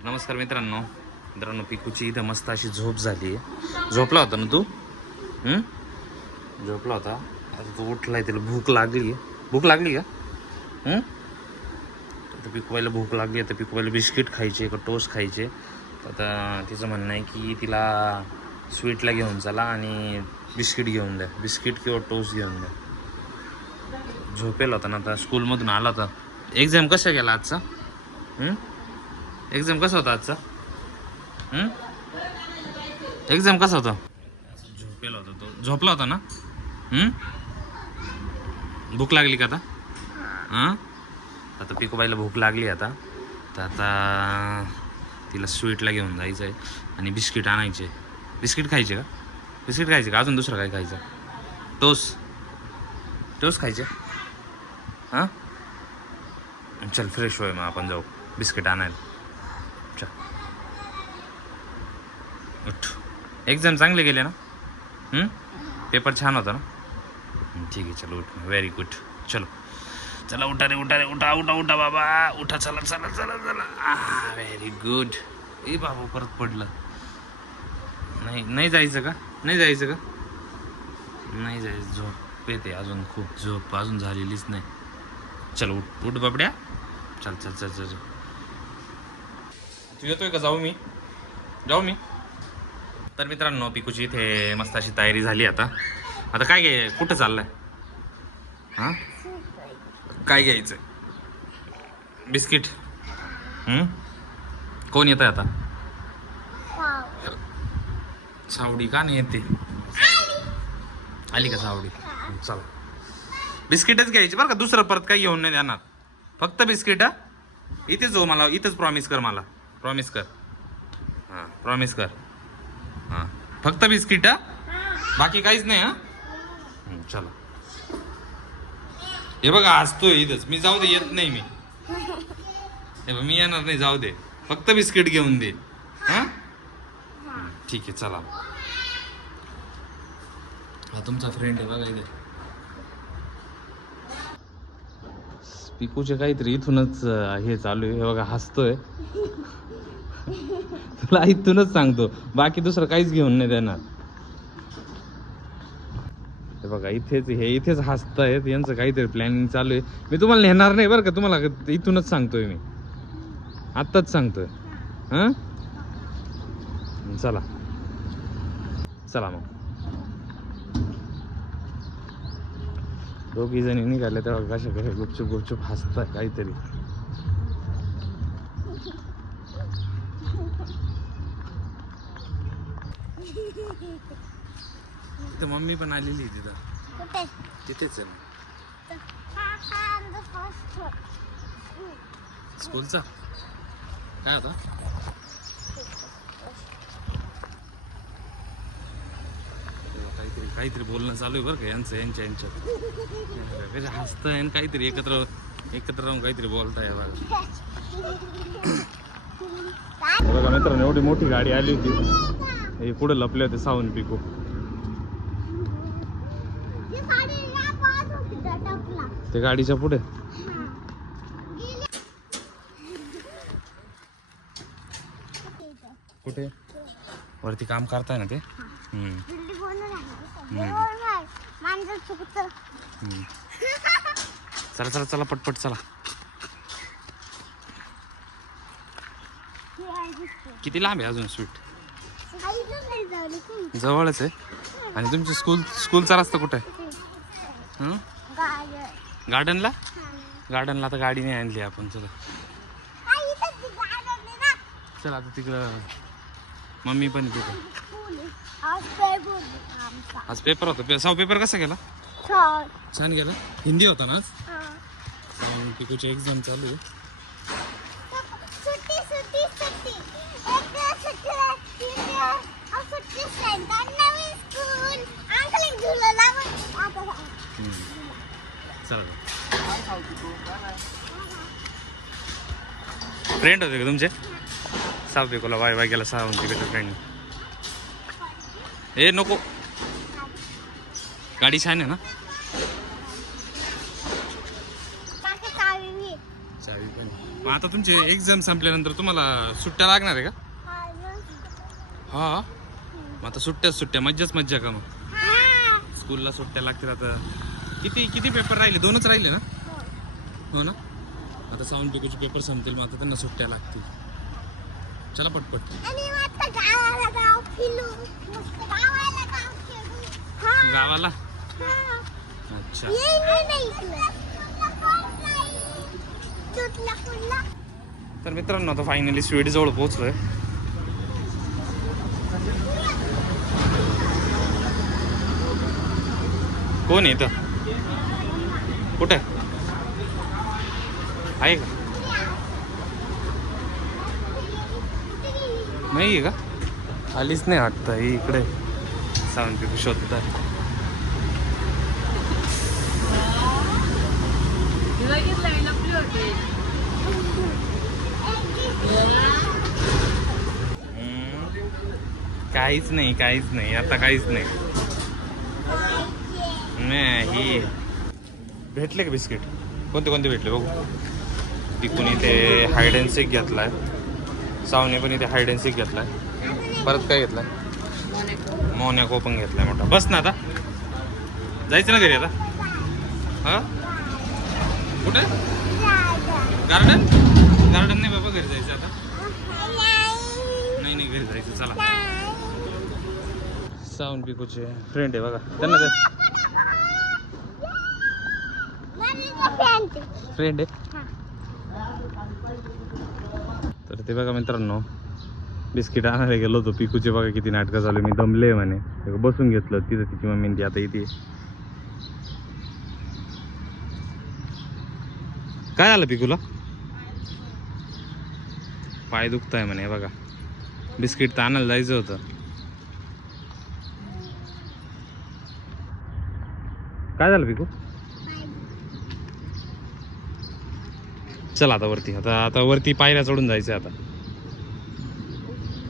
तर नमस्कार मित्रांनो पिकूची इथं मस्त अशी झोप झाली आहे. झोपला होता ना तू? झोपला होता. आता तू उठलाय, तिला भूक लागली आहे. भूक लागली का? तर पिकूबाईला भूक लागली आहे. तर पिकूबाईला बिस्किट खायचे का टोस्ट खायचे. आता तिचं म्हणणं आहे की तिला स्वीटला घेऊन चला आणि बिस्किट घेऊन द्या. बिस्किट किंवा टोस्ट घेऊन द्या. झोपेल होता ना, आता स्कूलमधून आला होता. एक्झाम कसा गेला आजचा? एक्झाम कसा होता आजचा? एक्झाम कसा होता? झोपेला होता तो. झोपला होता ना? भूक लागली का आता? आता पिकूबाईला भूक लागली आता. तर आता तिला स्वीटला घेऊन जायचं आहे आणि बिस्किट आणायचे. बिस्किट खायचे का? बिस्किट खायचे का अजून दुसरं काय खायचं? टोस्ट खायचे? हां, चल फ्रेश होय, मग आपण जाऊ बिस्किट आणायला. चल उठ. एक्झाम चांगले गेले ना? पेपर छान होता ना? ठीक आहे, चलो उठ. Very good. चलो चला, उठा रे, उठा रे, उठा उठा उठा बाबा, उठा. चला चला चला चला. Very good. ए बाबा, परत पडलं. नाही जायचं का? नाही जायचं का? नाही जायचं. झोप येते अजून, खूप झोप अजून झालेलीच नाही. चल उठ उठ बाबड्या. चल चल चल चल. तू येतोय का? जाऊ मी. तर मित्रांनो, पिकूची इथे मस्त अशी तयारी झाली. आता काय घे, कुठं चाललाय? हां, काय घ्यायचं? बिस्किट. कोण येत आहे आता? सावडी का नाही येते? आली का सावडी? चला, बिस्किटच घ्यायची बरं का, दुसरं परत काही घेऊन नाही देणार. फक्त बिस्किट. इथेच हो, मला इथंच प्रॉमिस कर. मला प्रॉमिस कर. हां, प्रॉमिस कर. हां, फक्त बिस्किट. बाकी काहीच नाही. चला. हे बघा, हसतोय इथंच. मी जाऊ दे, येत नाही मी. हे बघ, मी येणार नाही, जाऊ दे. फक्त बिस्किट घेऊन दे. हां, ठीक आहे, चला. हा तुमचा फ्रेंड आहे बघा इथे. पिकूचे काहीतरी इथूनच हे चालू आहे. हे बघा, हसतोय. तुला इथूनच सांगतो, बाकी दुसरं काहीच घेऊन नाही देणार. हे बघा, इथेच हसतायत. यांचं काहीतरी प्लॅनिंग चालू आहे. मी तुम्हाला नेणार नाही बरं का, तुम्हाला इथूनच सांगतोय मी. आत्ताच सांगतोय. हां, चला चला. मग दोघी जणी निघाले तेव्हा कशा कशा गुपचूप हसताय काहीतरी. तिथं मम्मी पण आलेली आहे. तिथेच आहे ना. स्कूलचा काय होता? काहीतरी बोलणं चालू आहे बरं का यांच्यात. हसतंय आणि काहीतरी एकत्र राहून काहीतरी बोलताय बघा. बघा मित्रांनो, एवढी मोठी गाडी आली होती. हे पुढे लपले होते सावून पिकू. ते गाडीच्या पुढे. कुठे? वरती काम करताय ना ते. चला चला चला, पटपट चला. किती लांब आहे अजून स्वीट? जवळच आहे. आणि तुमची स्कूलचा रस्ता कुठे आहे? गार्डनला आता गाडी नाही आणली आपण. चला आता तिकडं मम्मी पण तिकडं. आज पेपर होता. पेपर कसा गेला? छान गेला. हिंदी होता ना आज. पिकूची एक्झाम चालू आहे. फ्रेंड होते का तुमचे? साव पिकूला बाय बाय गेला. सावून तिकडे फ्रेंड. ए नको, गाडी छान आहे ना. चावी पण आता तुमचे एक्झाम संपल्यानंतर तुम्हाला सुट्ट्या लागणार आहे का? हा मग आता सुट्ट्या मज्जाच मज्जा का मग स्कूलला सुट्ट्या लागतील आता. किती किती पेपर राहिले? 2च राहिले ना? हो ना. आता साऊंड पिकोचे पेपर संपतील मग आता त्यांना सुट्ट्या लागतील. चला पटपट गावाला. अच्छा तर मित्रांनो आता फायनली स्वीट जवळ पोहोचलोय. कोण आहे इथं? कुठे आहे का? नाही आहे का? आलीच नाही वाटतं. ही इकडे साऊंड पिकू शोधतात. काहीच नाही आता काहीच नाही. नाही भेटले का बिस्किट? कोणते कोणते भेटले बघू. तिकून इथे हाईड अँड सीक घेतलाय. सावने पण इथे हाईड अँड सीक घेतलाय. परत काय घेतलाय? मोनॅको पण घेतलाय मोठा. बस ना आता जायचं ना घरी आता. हा कुठे? गार्डन नाही बाबा घरी जायचं आता. नाही घरी जायचं. चला साऊंड पिकोचे फ्रेंड आहे बघा त्यांना फ्रेंड आहे. तर ते बघा मित्रांनो बिस्किट आणायला गेलो होतो. पिकूचे बघा किती नाटकं चालू. मी दमले म्हणे बसून घेतलं तिथं. तिची मम्मी ती आता इथे. काय झालं पिकूला? पाय दुखताय म्हणे बघा. बिस्किट तर आणायला जायचं होतं. काय झालं पिकू? चला आता वरती. आता वरती पायऱ्या चढून जायचं आता.